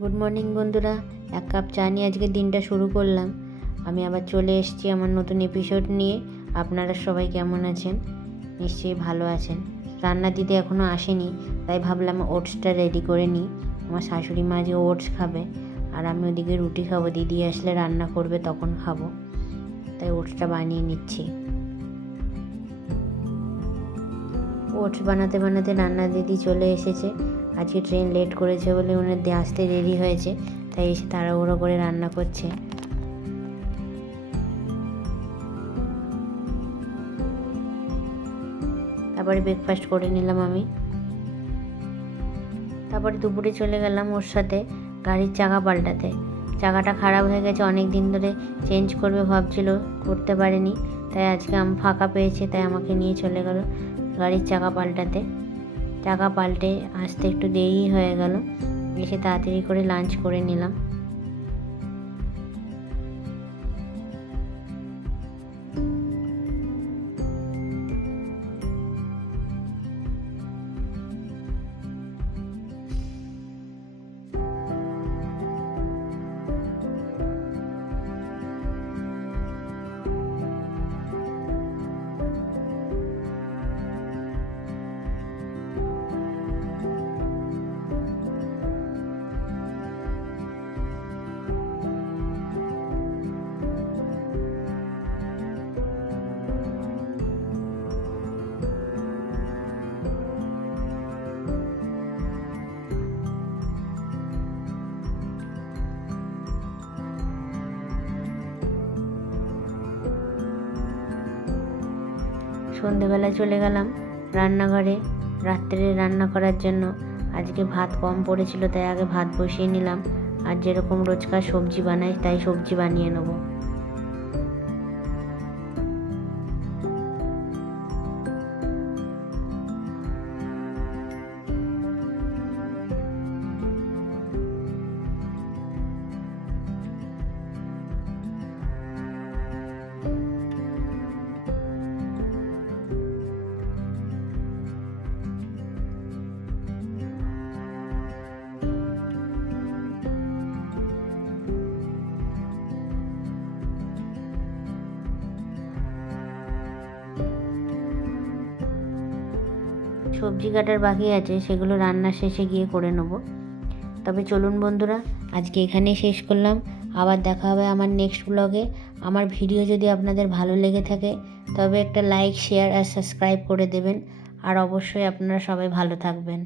Good morning বন্ধুরা, এক cup চা নিয়ে আজকে দিনটা শুরু করলাম। আমি আবার চলে এসেছি আমার নতুন এপিসোড নিয়ে। আপনারা সবাই কেমন আছেন? নিশ্চয়ই ভালো আছেন। রান্না দিতে এখনও আসেনি, তাই ভাবলাম ওটসটা রেডি করে নিই। আমার শাশুড়ি মা যে ওটস খাবে আর আমি ওদিকে রুটি খাবো, দিদি আসলে রান্না করবে তখন খাবো, তাই ওটসটা বানিয়ে নিচ্ছি। ওটস বানাতে বানাতে রান্না দিদি চলে এসেছে। আজকে ট্রেন লেট করেছে বলে ওনার আসতে দেরি হয়েছে, তাই এসে তাড়াহুড়ো করে রান্না করছে। তারপরে ব্রেকফাস্ট করে নিলাম আমি। তারপরে দুপুরে চলে গেলাম ওর সাথে গাড়ির চাকা পাল্টাতে। চাকাটা খারাপ হয়ে গেছে, অনেক দিন ধরে চেঞ্জ করবে ভাবছিল, করতে পারেনি। তাই আজকে আমি ফাঁকা পেয়েছে, তাই আমাকে নিয়ে চলে গেল গাড়ির চাকা পাল্টাতে। চাকা পাল্টে আসতে একটু দেরি হয়ে গেল, এসে তাড়াতাড়ি করে লাঞ্চ করে নিলাম। সন্ধেবেলায় চলে গেলাম রান্নাঘরে রাত্রে রান্না করার জন্য। আজকে ভাত কম পড়েছিল, তাই আগে ভাত বসিয়ে নিলাম। আর যেরকম রোজকার সবজি বানাই তাই সবজি বানিয়ে নেবো। সবজি কাটার বাকি আছে, সেগুলো রান্নার শেষে গিয়ে করে নেব। তবে চলুন বন্ধুরা, আজকে এখানেই শেষ করলাম। আবার দেখা হবে আমার নেক্সট ব্লগে। আমার ভিডিও যদি আপনাদের ভালো লেগে থাকে তবে একটা লাইক, শেয়ার আর সাবস্ক্রাইব করে দেবেন। আর অবশ্যই আপনারা সবাই ভালো থাকবেন।